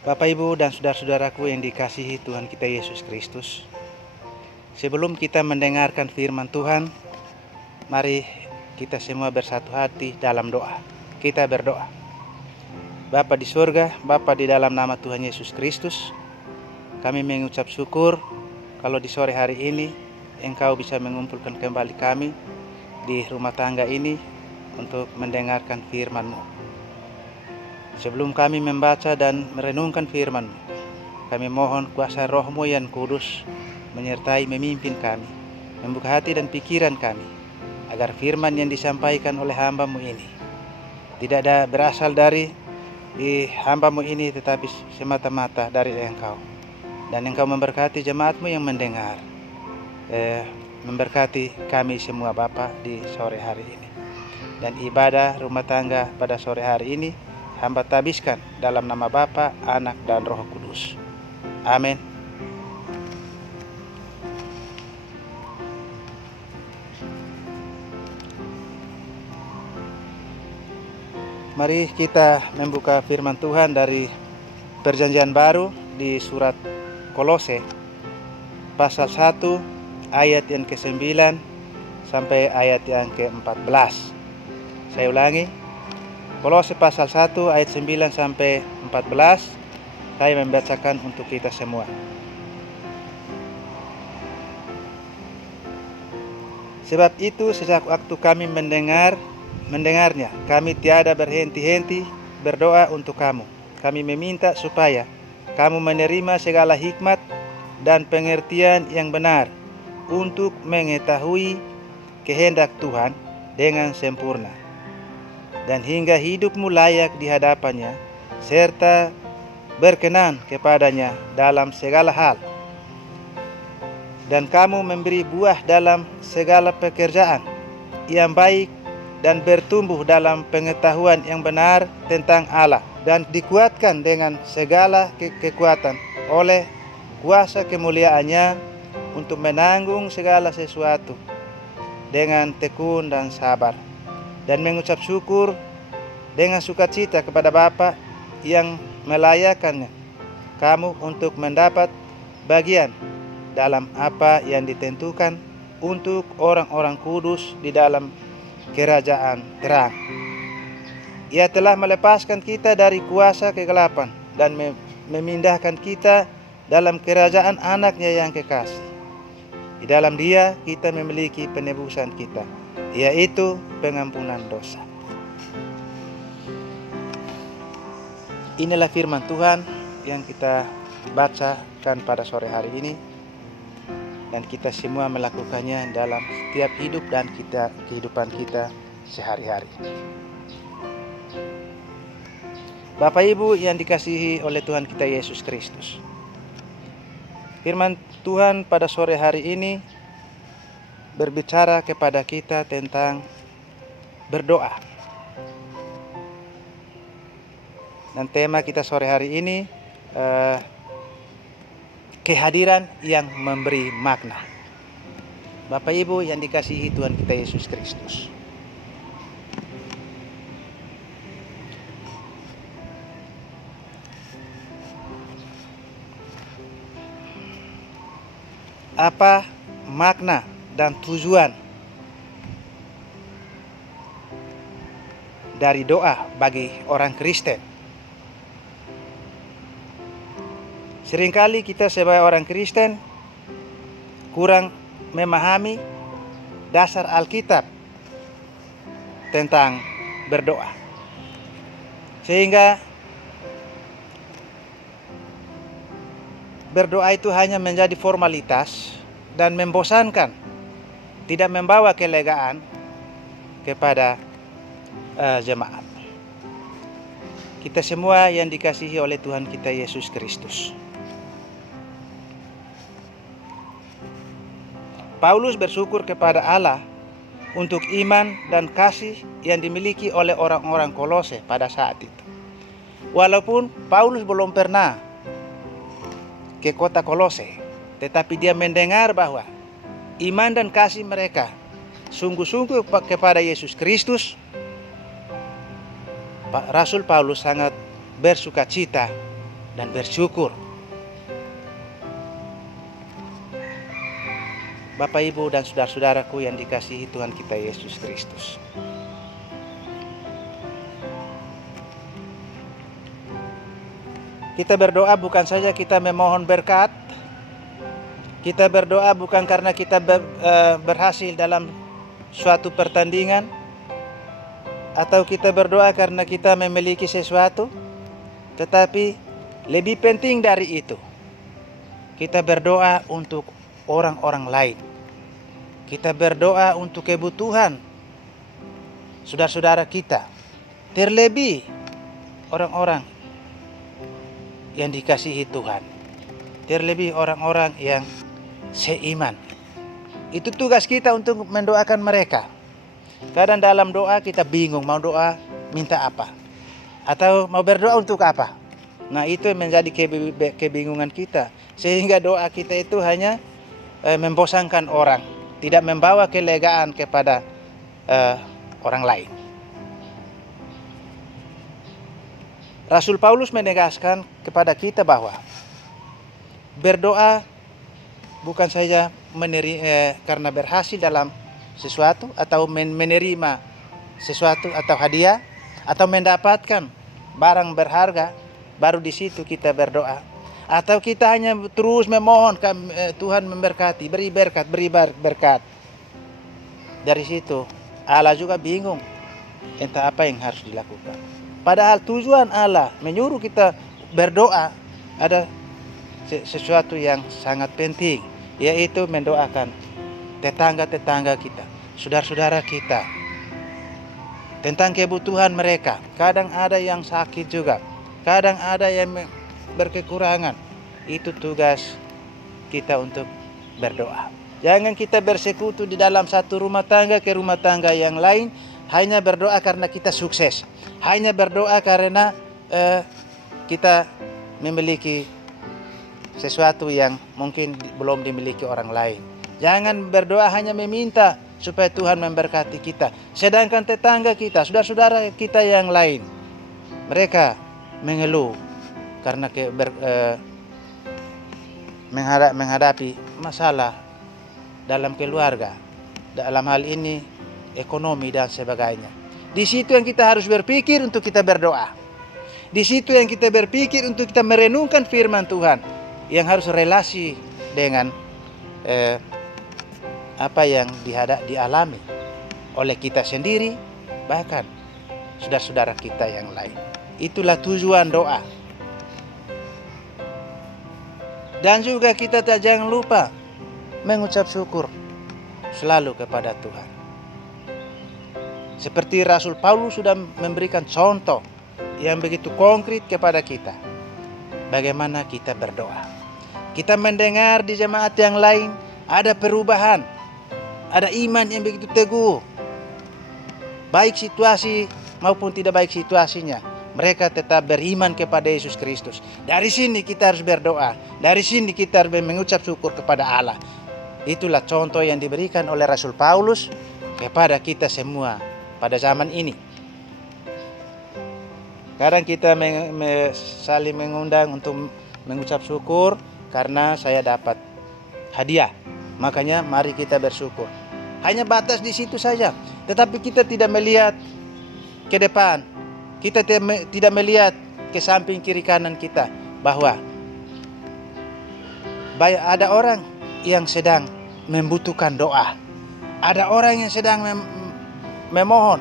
Bapak, Ibu, dan saudara-saudaraku yang dikasihi Tuhan kita Yesus Kristus, sebelum kita mendengarkan firman Tuhan, mari kita semua bersatu hati dalam doa. Kita berdoa. Bapa di surga, Bapa, di dalam nama Tuhan Yesus Kristus, kami mengucap syukur kalau di sore hari ini Engkau bisa mengumpulkan kembali kami di rumah tangga ini untuk mendengarkan firman-Mu. Sebelum kami membaca dan merenungkan firman-Mu, kami mohon kuasa Roh-Mu yang kudus menyertai memimpin kami, membuka hati dan pikiran kami, agar firman yang disampaikan oleh hamba-Mu ini tidak ada berasal dari hamba-Mu ini, tetapi semata-mata dari Engkau. Dan Engkau memberkati jemaat-Mu yang mendengar, memberkati kami semua Bapa di sore hari ini. Dan ibadah rumah tangga pada sore hari ini hamba tabiskan dalam nama Bapa, Anak, dan Roh Kudus. Amin. Mari kita membuka firman Tuhan dari Perjanjian Baru di surat Kolose pasal 1 ayat yang ke-9 sampai ayat yang ke-14. Saya ulangi, Kolose pasal 1 ayat 9 sampai 14. Saya membacakan untuk kita semua. Sebab itu sejak waktu kami mendengarnya, kami tiada berhenti-henti berdoa untuk kamu. Kami meminta supaya kamu menerima segala hikmat dan pengertian yang benar untuk mengetahui kehendak Tuhan dengan sempurna, dan hingga hidupmu layak di hadapannya, serta berkenan kepadanya dalam segala hal. Dan kamu memberi buah dalam segala pekerjaan yang baik dan bertumbuh dalam pengetahuan yang benar tentang Allah, dan dikuatkan dengan segala kekuatan oleh kuasa kemuliaannya untuk menanggung segala sesuatu dengan tekun dan sabar, dan mengucap syukur dengan sukacita kepada Bapa yang melayakkan kamu untuk mendapat bagian dalam apa yang ditentukan untuk orang-orang kudus di dalam kerajaan terang. Ia telah melepaskan kita dari kuasa kegelapan dan memindahkan kita dalam kerajaan anaknya yang kekasih. Di dalam Dia kita memiliki penebusan kita, yaitu pengampunan dosa. Inilah firman Tuhan yang kita bacakan pada sore hari ini, dan kita semua melakukannya dalam setiap hidup dan kehidupan kita sehari-hari. Bapak, Ibu yang dikasihi oleh Tuhan kita Yesus Kristus, firman Tuhan pada sore hari ini berbicara kepada kita tentang berdoa. Dan tema kita sore hari ini kehadiran yang memberi makna. Bapak, Ibu yang dikasihi Tuhan kita Yesus Kristus, apa makna dan tujuan dari doa bagi orang Kristen? Seringkali kita sebagai orang Kristen kurang memahami dasar Alkitab tentang berdoa, sehingga berdoa itu hanya menjadi formalitas dan membosankan, tidak membawa kelegaan kepada jemaat. Kita semua yang dikasihi oleh Tuhan kita Yesus Kristus, Paulus bersyukur kepada Allah untuk iman dan kasih yang dimiliki oleh orang-orang Kolose pada saat itu. Walaupun Paulus belum pernah ke kota Kolose, tetapi dia mendengar bahwa iman dan kasih mereka sungguh-sungguh kepada Yesus Kristus. Rasul Paulus sangat bersukacita dan bersyukur. Bapak, Ibu, dan saudara-saudaraku yang dikasihi Tuhan kita Yesus Kristus. Kita berdoa bukan saja kita memohon berkat. Kita berdoa bukan karena kita berhasil dalam suatu pertandingan, atau kita berdoa karena kita memiliki sesuatu. Tetapi lebih penting dari itu, kita berdoa untuk orang-orang lain. Kita berdoa untuk kebutuhan saudara-saudara kita, terlebih orang-orang yang dikasihi Tuhan, terlebih orang-orang yang seiman. Itu tugas kita untuk mendoakan mereka. Kadang dalam doa kita bingung mau doa minta apa, atau mau berdoa untuk apa. Nah, itu menjadi kebingungan kita, sehingga doa kita itu hanya membosankan orang, tidak membawa kelegaan kepada orang lain. Rasul Paulus menegaskan kepada kita bahwa berdoa bukan saja karena berhasil dalam sesuatu, atau menerima sesuatu atau hadiah, atau mendapatkan barang berharga, baru di situ kita berdoa. Atau kita hanya terus memohon Tuhan memberkati, beri berkat. Dari situ Allah juga bingung entah apa yang harus dilakukan. Padahal tujuan Allah menyuruh kita berdoa ada sesuatu yang sangat penting, yaitu mendoakan tetangga-tetangga kita, saudara-saudara kita, tentang kebutuhan mereka. Kadang ada yang sakit juga, kadang ada yang berkekurangan. Itu tugas kita untuk berdoa. Jangan kita bersekutu di dalam satu rumah tangga ke rumah tangga yang lain hanya berdoa karena kita sukses, hanya berdoa karena kita memiliki sesuatu yang mungkin belum dimiliki orang lain. Jangan berdoa hanya meminta supaya Tuhan memberkati kita, sedangkan tetangga kita, saudara-saudara kita yang lain, mereka mengeluh karena menghadapi masalah dalam keluarga, dalam hal ini ekonomi dan sebagainya. Di situ yang kita harus berpikir untuk kita berdoa. Di situ yang kita berpikir untuk kita merenungkan firman Tuhan yang harus relasi dengan apa yang dialami oleh kita sendiri, bahkan saudara-saudara kita yang lain. Itulah tujuan doa. Dan juga kita jangan lupa mengucap syukur selalu kepada Tuhan. Seperti Rasul Paulus sudah memberikan contoh yang begitu konkret kepada kita, bagaimana kita berdoa. Kita mendengar di jemaat yang lain ada perubahan, ada iman yang begitu teguh, baik situasi maupun tidak baik situasinya, mereka tetap beriman kepada Yesus Kristus. Dari sini kita harus berdoa, dari sini kita harus mengucap syukur kepada Allah. Itulah contoh yang diberikan oleh Rasul Paulus kepada kita semua pada zaman ini. Kadang kita saling mengundang untuk mengucap syukur karena saya dapat hadiah, makanya mari kita bersyukur. Hanya batas di situ saja, tetapi kita tidak melihat ke depan, kita tidak melihat ke samping kiri kanan kita, bahwa ada orang yang sedang membutuhkan doa, ada orang yang sedang memohon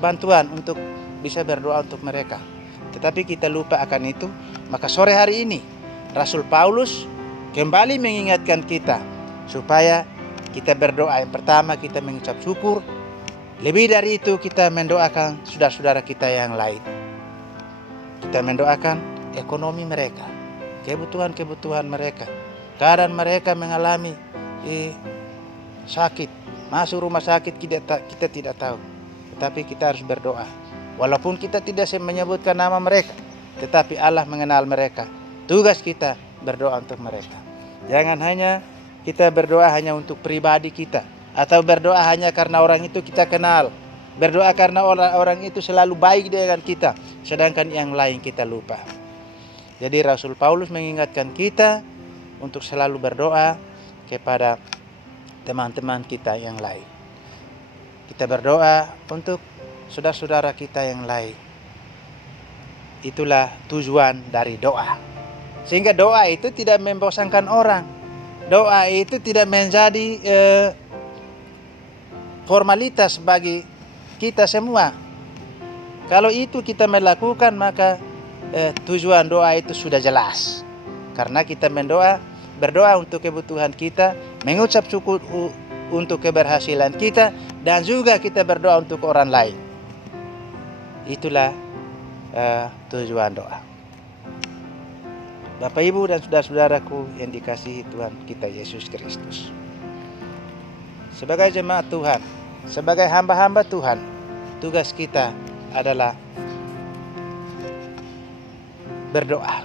bantuan untuk bisa berdoa untuk mereka. Tetapi kita lupa akan itu. Maka sore hari ini Rasul Paulus kembali mengingatkan kita supaya kita berdoa. Yang pertama kita mengucap syukur. Lebih dari itu kita mendoakan saudara-saudara kita yang lain. Kita mendoakan ekonomi mereka, kebutuhan-kebutuhan mereka. Kadang mereka mengalami sakit, masuk rumah sakit, kita tidak tahu. Tetapi kita harus berdoa. Walaupun kita tidak menyebutkan nama mereka, tetapi Allah mengenal mereka. Tugas kita berdoa untuk mereka. Jangan hanya kita berdoa hanya untuk pribadi kita, atau berdoa hanya karena orang itu kita kenal. Berdoa karena orang itu selalu baik dengan kita, sedangkan yang lain kita lupa. Jadi Rasul Paulus mengingatkan kita untuk selalu berdoa kepada teman-teman kita yang lain. Kita berdoa untuk saudara-saudara kita yang lain. Itulah tujuan dari doa. Sehingga doa itu tidak membosankan orang. Doa itu tidak menjadi formalitas bagi kita semua. Kalau itu kita melakukan, maka tujuan doa itu sudah jelas. Karena kita berdoa untuk kebutuhan kita, mengucap syukur untuk keberhasilan kita, dan juga kita berdoa untuk orang lain. Itulah tujuan doa. Bapak, Ibu, dan saudara-saudaraku yang dikasihi Tuhan kita Yesus Kristus. Sebagai jemaat Tuhan, sebagai hamba-hamba Tuhan, tugas kita adalah berdoa.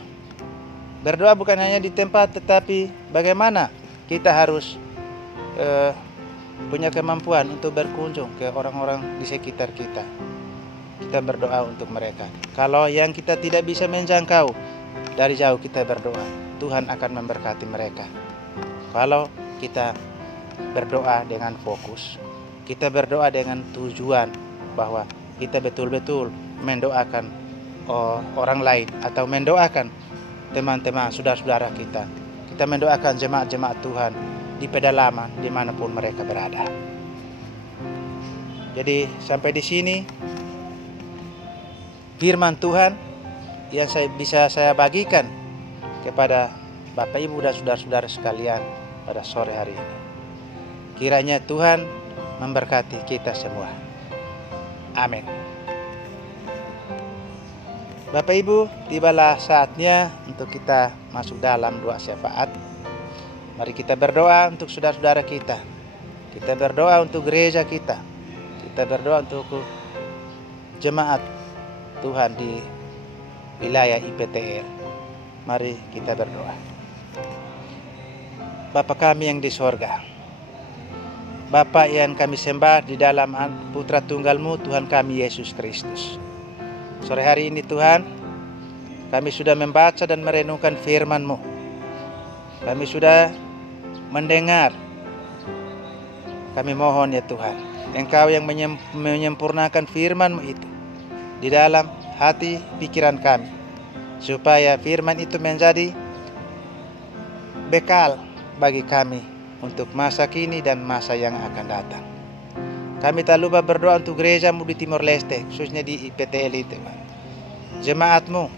Berdoa bukan hanya di tempat, tetapi bagaimana kita harus punya kemampuan untuk berkunjung ke orang-orang di sekitar kita. Kita berdoa untuk mereka. Kalau yang kita tidak bisa menjangkau, dari jauh kita berdoa, Tuhan akan memberkati mereka. Kalau kita berdoa dengan fokus, kita berdoa dengan tujuan bahwa kita betul-betul mendoakan orang lain atau mendoakan teman-teman, saudara-saudara kita. Kita mendoakan jemaat-jemaat Tuhan di pedalaman dimanapun mereka berada. Jadi sampai di sini firman Tuhan yang bisa saya bagikan kepada Bapak, Ibu, dan saudara-saudara sekalian pada sore hari ini. Kiranya Tuhan memberkati kita semua. Amin. Bapak, Ibu, tibalah saatnya untuk kita masuk dalam doa syafaat. Mari kita berdoa untuk saudara-saudara kita. Kita berdoa untuk gereja kita. Kita berdoa untuk jemaat Tuhan di wilayah IPTR. Mari kita berdoa. Bapa kami yang di sorga, Bapa yang kami sembah di dalam Putra Tunggal-Mu, Tuhan kami Yesus Kristus. Sore hari ini Tuhan, kami sudah membaca dan merenungkan firman-Mu. Kami sudah mendengar. Kami mohon ya Tuhan, Engkau yang menyempurnakan firman-Mu itu di dalam hati pikiran kami, supaya firman itu menjadi bekal bagi kami untuk masa kini dan masa yang akan datang. Kami tak lupa berdoa untuk gereja-Mu di Timor Leste, khususnya di IPTL itu, jemaat-Mu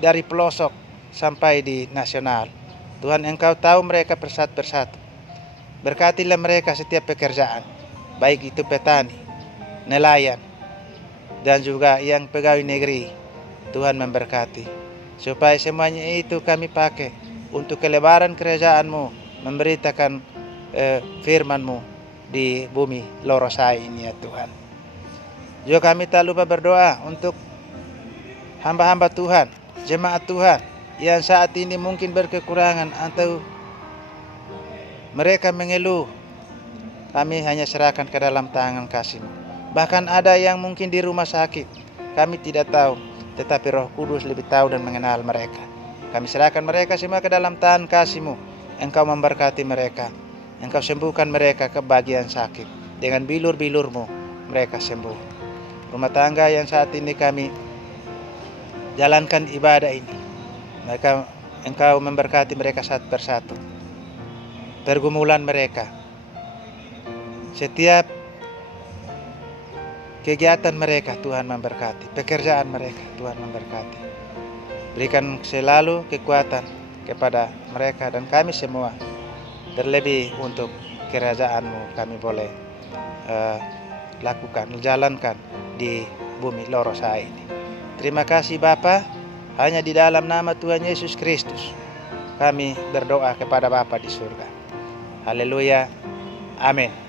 dari pelosok sampai di nasional. Tuhan, Engkau tahu mereka persatu. Berkatilah mereka setiap pekerjaan, baik itu petani, nelayan, dan juga yang pegawai negeri. Tuhan memberkati, supaya semuanya itu kami pakai untuk kelebaran kerajaan-Mu, memberitakan firman-Mu di bumi Lorosai ini ya Tuhan. Juga kami tak lupa berdoa untuk hamba-hamba Tuhan, jemaat Tuhan yang saat ini mungkin berkekurangan atau mereka mengeluh. Kami hanya serahkan ke dalam tangan kasih-Mu. Bahkan ada yang mungkin di rumah sakit, kami tidak tahu, tetapi Roh Kudus lebih tahu dan mengenal mereka. Kami serahkan mereka semua ke dalam tangan kasih-Mu. Engkau memberkati mereka, Engkau sembuhkan mereka ke bagian sakit. Dengan bilur-bilur-Mu mereka sembuh. Rumah tangga yang saat ini kami jalankan ibadah ini, Engkau memberkati mereka satu persatu. Pergumulan mereka, setiap kegiatan mereka Tuhan memberkati. Pekerjaan mereka Tuhan memberkati. Berikan selalu kekuatan kepada mereka dan kami semua. Terlebih untuk kerajaan-Mu kami boleh jalankan di bumi Lorosai ini. Terima kasih Bapa. Hanya di dalam nama Tuhan Yesus Kristus kami berdoa kepada Bapa di surga. Haleluya. Amin.